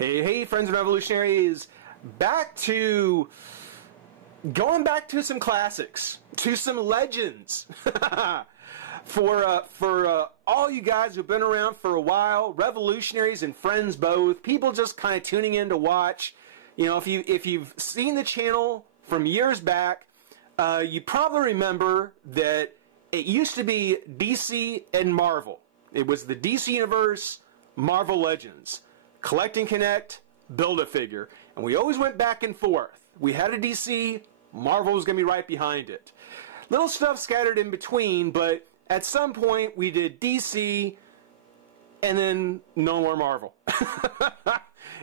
Hey, friends and revolutionaries, going back to some classics, to some legends. For all you guys who've been around for a while, revolutionaries and friends both, people just kind of tuning in to watch. You know, if you've seen the channel from years back, you probably remember that it used to be DC and Marvel. It was the DC Universe, Marvel Legends. Collect and connect, build a figure. And we always went back and forth. We had a DC, Marvel was going to be right behind it. Little stuff scattered in between, but at some point we did DC and then no more Marvel.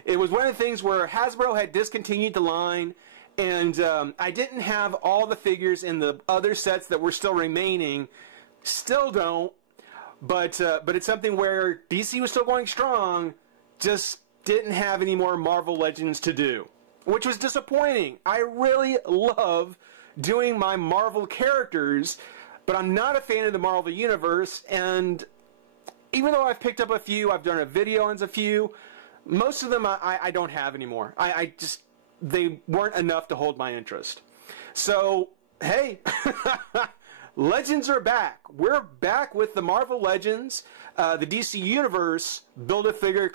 It was one of the things where Hasbro had discontinued the line, and I didn't have all the figures in the other sets that were still remaining. Still don't, but it's something where DC was still going strong, just didn't have any more Marvel Legends to do, which was disappointing. I really love doing my Marvel characters, but I'm not a fan of the Marvel Universe, and even though I've picked up a few, I've done a video on a few, most of them I don't have anymore. They weren't enough to hold my interest. So, hey, Legends are back. We're back with the Marvel Legends, the DC Universe Build-A-Figure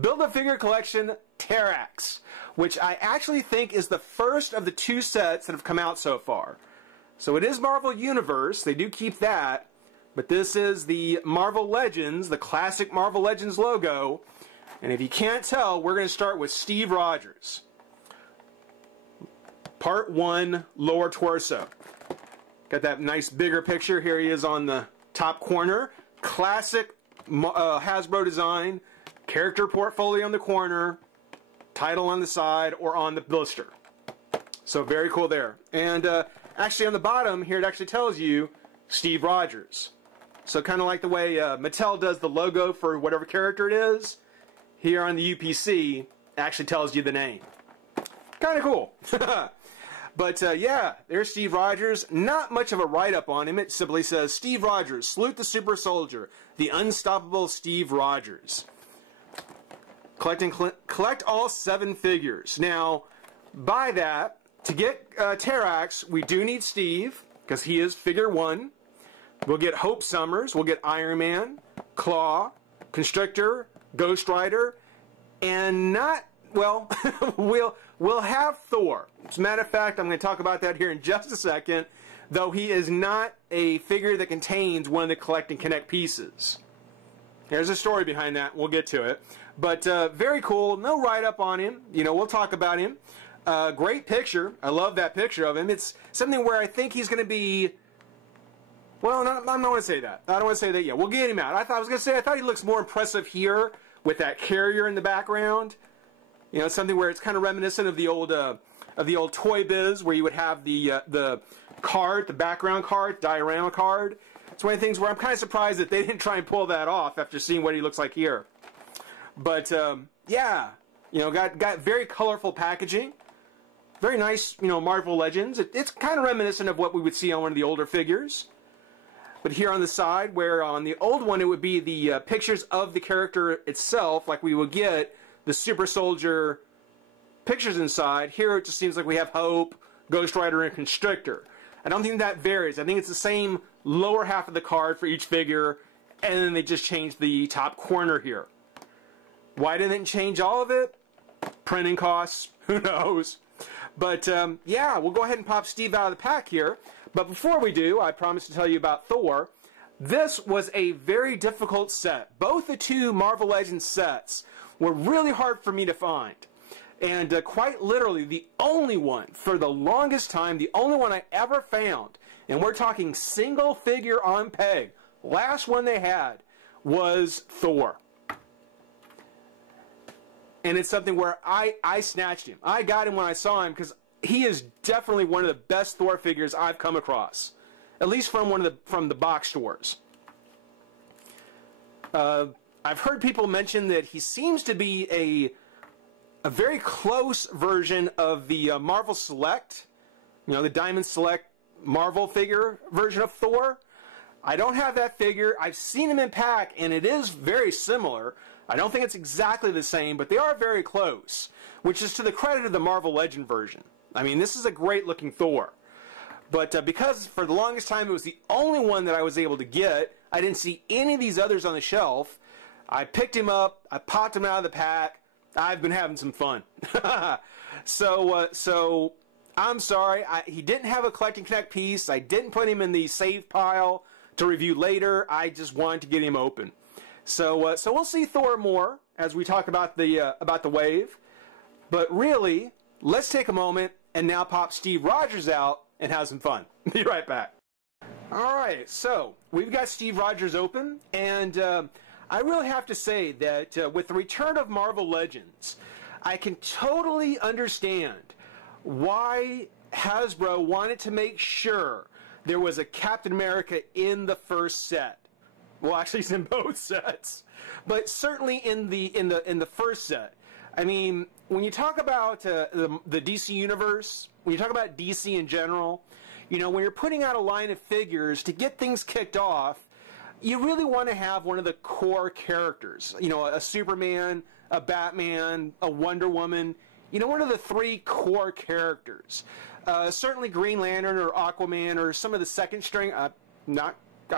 Build-A-Figure Collection Terrax, which I actually think is the first of the two sets that have come out so far. So it is Marvel Universe, they do keep that, but this is the Marvel Legends, the classic Marvel Legends logo, and if you can't tell, we're going to start with Steve Rogers. Part 1, lower torso. Got that nice bigger picture. Here he is on the top corner. Classic Hasbro design. Character portfolio on the corner. Title on the side or on the blister. So very cool there. And actually on the bottom here it actually tells you Steve Rogers. So kind of like the way Mattel does the logo for whatever character it is. Here on the UPC actually tells you the name. Kind of cool. But yeah, there's Steve Rogers. Not much of a write-up on him. It simply says, Steve Rogers, salute the super soldier, the unstoppable Steve Rogers. Collect all 7 figures. Now, by that, to get Terrax, we do need Steve, because he is figure 1. We'll get Hope Summers, we'll get Iron Man, Claw, Constrictor, Ghost Rider, and not... well, we'll have Thor. As a matter of fact, I'm going to talk about that here in just a second, though he is not a figure that contains one of the collect and connect pieces. There's a story behind that. We'll get to it. But very cool. No write-up on him. You know, we'll talk about him. Great picture. I love that picture of him. It's something where I think he's going to be... well, I'm not going to say that. I don't want to say that yet. We'll get him out. I thought he looks more impressive here with that carrier in the background. You know, it's something where it's kind of reminiscent of the old Toy Biz, where you would have the card, the background card, diorama card. It's one of the things where I'm kind of surprised that they didn't try and pull that off after seeing what he looks like here. But yeah, you know, got very colorful packaging, very nice, you know, Marvel Legends. It's kind of reminiscent of what we would see on one of the older figures. But here on the side, where on the old one it would be the pictures of the character itself, like we would get the Super Soldier pictures inside. Here it just seems like we have Hope, Ghost Rider, and Constrictor. I don't think that varies. I think it's the same lower half of the card for each figure, and then they just changed the top corner here. Why didn't they change all of it? Printing costs, who knows? But yeah, we'll go ahead and pop Steve out of the pack here. But before we do, I promised to tell you about Thor. This was a very difficult set. Both the two Marvel Legends sets were really hard for me to find. And quite literally, the only one, for the longest time, the only one I ever found, and we're talking single figure on peg, last one they had, was Thor. And it's something where I snatched him. I got him when I saw him, because he is definitely one of the best Thor figures I've come across. At least from the box stores. I've heard people mention that he seems to be a very close version of the Marvel Select, you know, the Diamond Select Marvel figure version of Thor. I don't have that figure. I've seen him in pack, and it is very similar. I don't think it's exactly the same, but they are very close, which is to the credit of the Marvel Legend version. I mean, this is a great-looking Thor. But because for the longest time it was the only one that I was able to get, I didn't see any of these others on the shelf. I picked him up, I popped him out of the pack. I've been having some fun. So I'm sorry, he didn't have a Collect and Connect piece. I didn't put him in the save pile to review later. I just wanted to get him open. So we'll see Thor more as we talk about the wave. But really, let's take a moment and now pop Steve Rogers out and have some fun. Be right back. Alright, so we've got Steve Rogers open, and I really have to say that with the return of Marvel Legends, I can totally understand why Hasbro wanted to make sure there was a Captain America in the first set. Well, actually, it's in both sets, but certainly in the first set. I mean, when you talk about the DC universe, when you talk about DC in general, you know, when you're putting out a line of figures to get things kicked off, you really want to have one of the core characters. You know, a Superman, a Batman, a Wonder Woman. You know, one of the three core characters. Certainly Green Lantern or Aquaman or some of the second string. I don't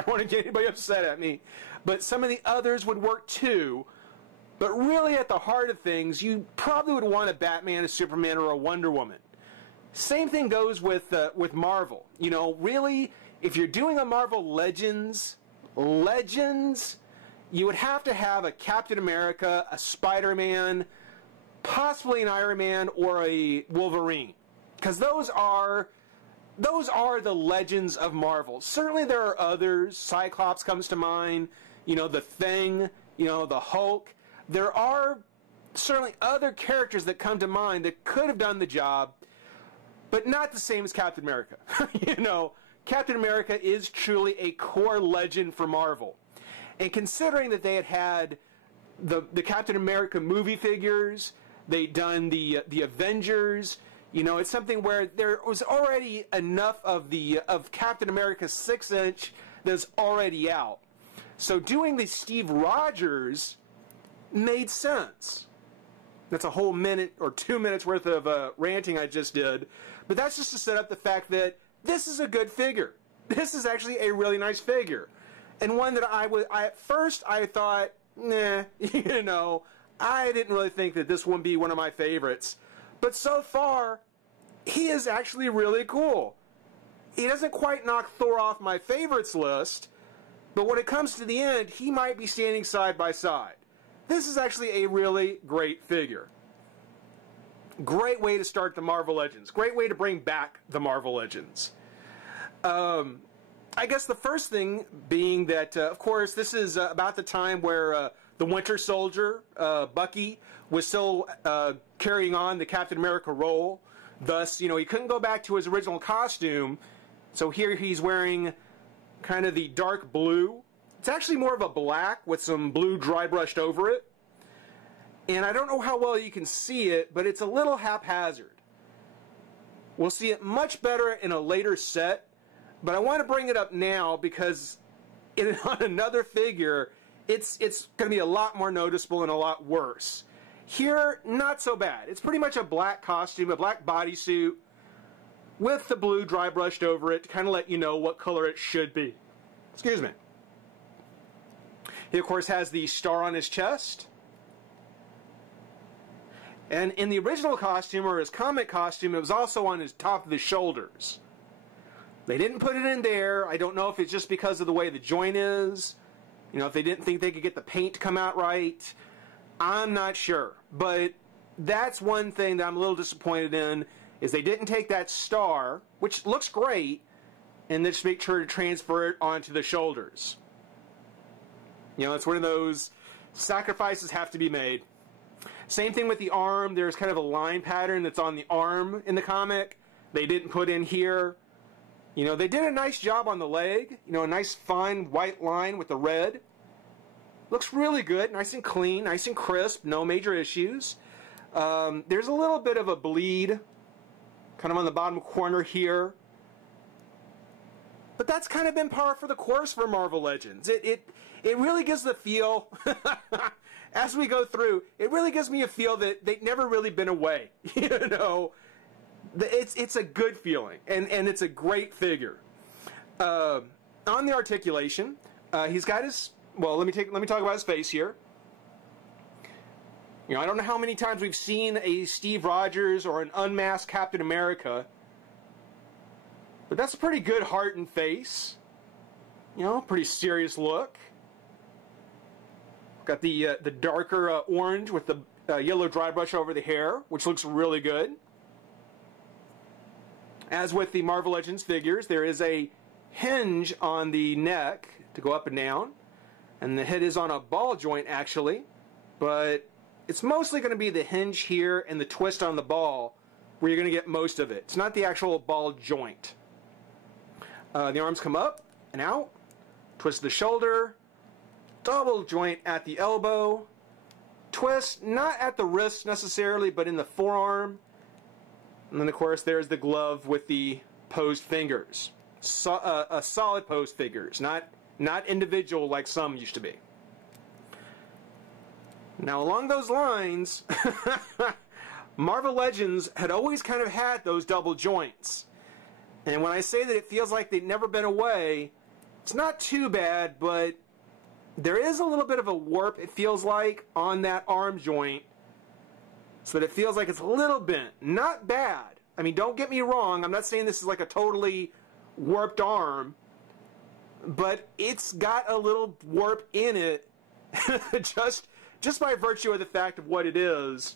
want to get anybody upset at me, but some of the others would work too. But really, at the heart of things, you probably would want a Batman, a Superman, or a Wonder Woman. Same thing goes with Marvel. You know, really, if you're doing a Marvel Legends, you would have to have a Captain America, a Spider-Man, possibly an Iron Man, or a Wolverine, because those are the legends of Marvel. Certainly, there are others. Cyclops comes to mind. You know, the Thing. You know, the Hulk. There are certainly other characters that come to mind that could have done the job, but not the same as Captain America. You know, Captain America is truly a core legend for Marvel. And considering that they had the Captain America movie figures, they'd done the Avengers, you know, it's something where there was already enough of Captain America 6-inch that's already out. So doing the Steve Rogers made sense. That's a whole minute or 2 minutes worth of ranting I just did. But that's just to set up the fact that this is a good figure. This is actually a really nice figure. And one that at first I thought, nah, you know, I didn't really think that this would be one of my favorites. But so far, he is actually really cool. He doesn't quite knock Thor off my favorites list, but when it comes to the end, he might be standing side by side. This is actually a really great figure. Great way to start the Marvel Legends. Great way to bring back the Marvel Legends. I guess the first thing being that, of course, this is about the time where the Winter Soldier, Bucky, was still carrying on the Captain America role. Thus, you know, he couldn't go back to his original costume. So here he's wearing kind of the dark blue. It's actually more of a black with some blue dry brushed over it. And I don't know how well you can see it, but it's a little haphazard. We'll see it much better in a later set, but I want to bring it up now because on another figure, it's going to be a lot more noticeable and a lot worse. Here, not so bad. It's pretty much a black costume, a black bodysuit with the blue dry brushed over it to kind of let you know what color it should be. Excuse me. He, of course, has the star on his chest. And in the original costume, or his comic costume, it was also on his top of the shoulders. They didn't put it in there. I don't know if it's just because of the way the joint is. You know, if they didn't think they could get the paint to come out right. I'm not sure. But that's one thing that I'm a little disappointed in, is they didn't take that star, which looks great, and just make sure to transfer it onto the shoulders. You know, it's one of those sacrifices have to be made. Same thing with the arm. There's kind of a line pattern that's on the arm in the comic. They didn't put in here. You know, they did a nice job on the leg. You know, a nice fine white line with the red. Looks really good. Nice and clean. Nice and crisp. No major issues. There's a little bit of a bleed kind of on the bottom corner here. But that's kind of been par for the course for Marvel Legends. It really gives the feel, as we go through, it really gives me a feel that they've never really been away. You know, it's a good feeling, and it's a great figure. On the articulation, he's got his, well, let me talk about his face here. You know, I don't know how many times we've seen a Steve Rogers or an unmasked Captain America, but that's a pretty good heart and face. You know, pretty serious look. Got the darker orange with the yellow dry brush over the hair, which looks really good. As with the Marvel Legends figures, there is a hinge on the neck to go up and down, and the head is on a ball joint actually, but it's mostly going to be the hinge here and the twist on the ball where you're going to get most of it. It's not the actual ball joint. The arms come up and out, twist the shoulder, double joint at the elbow, twist not at the wrist necessarily, but in the forearm, and then of course there's the glove with the posed fingers. Solid posed fingers, not individual like some used to be. Now along those lines, Marvel Legends had always kind of had those double joints. And when I say that it feels like they've never been away, it's not too bad, but there is a little bit of a warp, it feels like, on that arm joint, so that it feels like it's a little bent. Not bad. I mean, don't get me wrong, I'm not saying this is like a totally warped arm, but it's got a little warp in it just by virtue of the fact of what it is.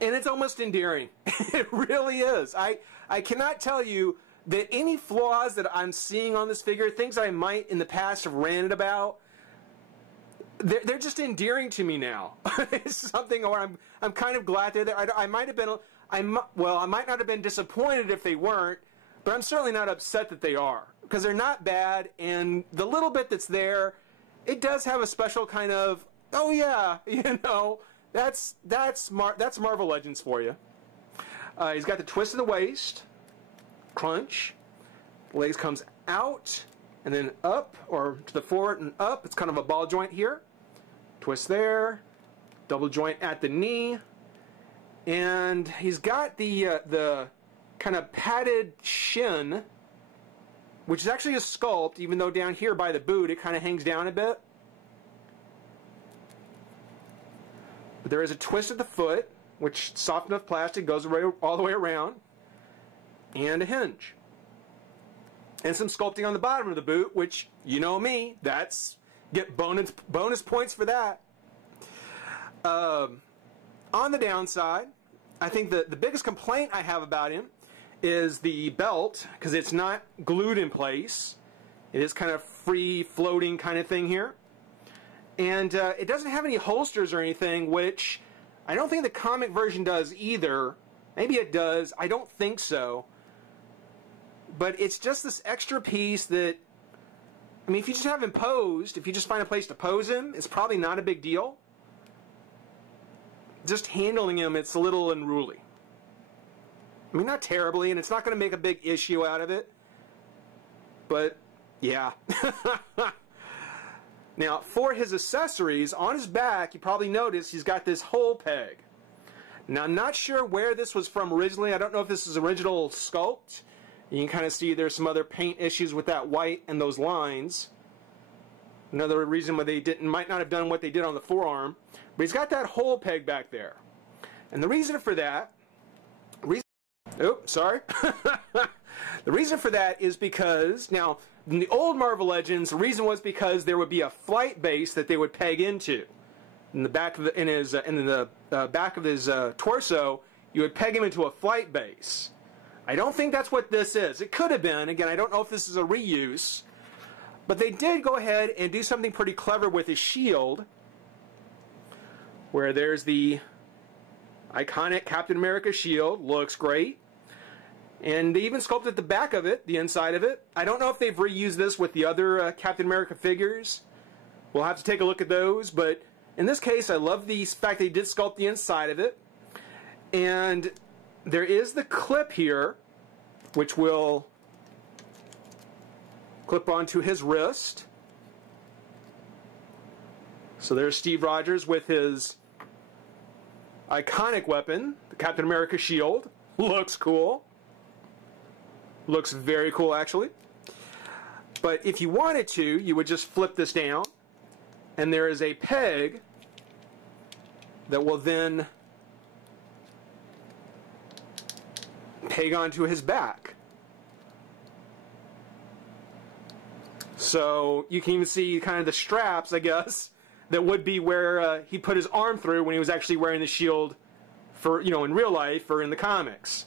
And it's almost endearing. It really is. I cannot tell you that any flaws that I'm seeing on this figure, things that I might in the past have ranted about, they're just endearing to me now. It's something where I'm kind of glad they're there. I might have been, well, I might not have been disappointed if they weren't, but I'm certainly not upset that they are, because they're not bad, and the little bit that's there, it does have a special kind of, oh yeah, you know, that's Marvel Legends for you. He's got the twist of the waist, crunch, legs comes out, and then up, or to the forward and up. It's kind of a ball joint here. Twist there, double joint at the knee, and he's got the kind of padded shin, which is actually a sculpt, even though down here by the boot it kind of hangs down a bit. But there is a twist at the foot, which soft enough plastic goes all the way around, and a hinge. And some sculpting on the bottom of the boot, which, you know me, get bonus points for that. On the downside, I think the biggest complaint I have about him is the belt, because it's not glued in place. It is kind of free floating kind of thing here. And it doesn't have any holsters or anything, which I don't think the comic version does either. Maybe it does. I don't think so. But it's just this extra piece that, I mean, if you just have him posed, if you just find a place to pose him, it's probably not a big deal. Just handling him, it's a little unruly. I mean, not terribly, and it's not going to make a big issue out of it. But, yeah. Now, for his accessories, on his back, you probably noticed he's got this hole peg. Now, I'm not sure where this was from originally. I don't know if this is original sculpt. You can kind of see there's some other paint issues with that white and those lines. Another reason why they might not have done what they did on the forearm. But he's got that hole peg back there. And the reason for that... Oh, sorry. The reason for that is because, now, in the old Marvel Legends, the reason was because there would be a flight base that they would peg into. In the back of the back of his torso, you would peg him into a flight base. I don't think that's what this is. It could have been. Again, I don't know if this is a reuse. But they did go ahead and do something pretty clever with his shield, where there's the iconic Captain America shield. Looks great. And they even sculpted the back of it, the inside of it. I don't know if they've reused this with the other Captain America figures. We'll have to take a look at those. But in this case, I love the fact they did sculpt the inside of it. And there is the clip here, which will clip onto his wrist. So there's Steve Rogers with his iconic weapon, the Captain America shield. Looks cool. Looks very cool, actually. But if you wanted to, you would just flip this down, and there is a peg that will then peg onto his back. So you can even see kind of the straps, I guess, that would be where he put his arm through when he was actually wearing the shield for, you know, in real life or in the comics.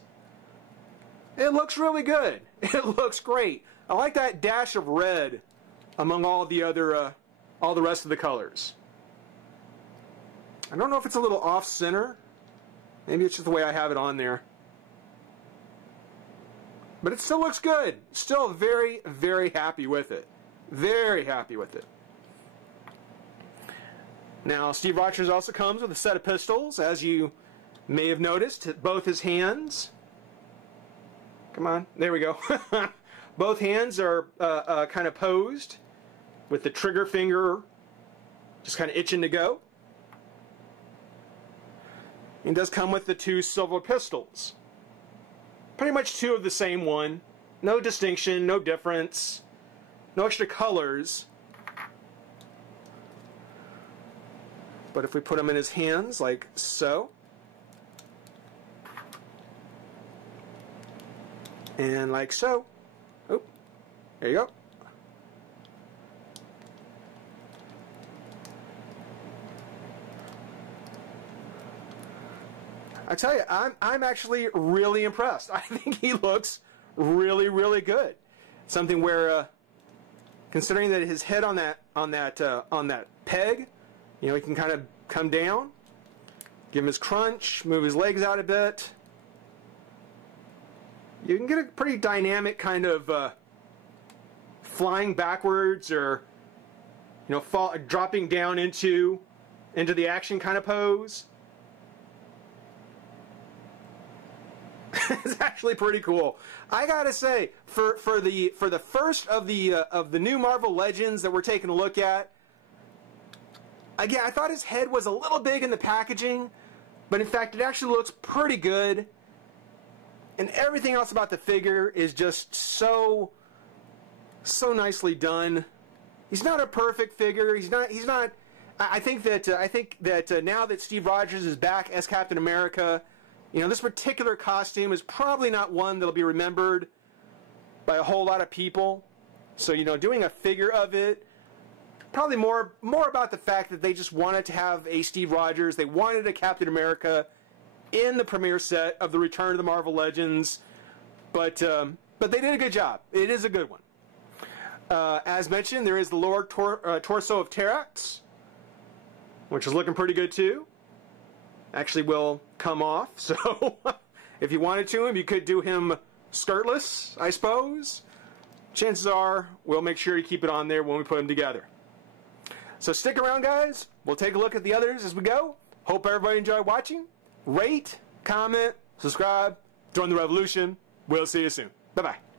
It looks really good. It looks great. I like that dash of red among all the other, all the rest of the colors. I don't know if it's a little off-center. Maybe it's just the way I have it on there. But it still looks good. Still very, very happy with it. Very happy with it. Now, Steve Rogers also comes with a set of pistols, as you may have noticed. Both his hands. Come on, there we go. Both hands are kind of posed with the trigger finger just kind of itching to go. It does come with the two silver pistols. Pretty much two of the same one. No distinction, no difference, no extra colors. But if we put them in his hands like so, and like so, oh, there you go. I tell you, I'm actually really impressed. I think he looks really, really good. Something where, considering that his head on that peg, you know, he can kind of come down, give him his crunch, move his legs out a bit. You can get a pretty dynamic kind of flying backwards, or, you know, dropping down into the action kind of pose. It's actually pretty cool. I gotta say, for the first of the new Marvel Legends that we're taking a look at, again, I thought his head was a little big in the packaging, but in fact it actually looks pretty good. And everything else about the figure is just so nicely done. He's not a perfect figure. He's not. I think that now that Steve Rogers is back as Captain America, you know, this particular costume is probably not one that'll be remembered by a whole lot of people. So, you know, doing a figure of it, probably more about the fact that they just wanted to have a Steve Rogers. They wanted a Captain America in the premiere set of the Return of the Marvel Legends. But they did a good job. It is a good one. As mentioned, there is the lower torso of Terrax, which is looking pretty good too. Actually will come off, so if you wanted to him, you could do him skirtless, I suppose. Chances are we'll make sure to keep it on there when we put them together. So stick around, guys. We'll take a look at the others as we go. Hope everybody enjoyed watching. Rate, comment, subscribe, join the revolution. We'll see you soon. Bye-bye.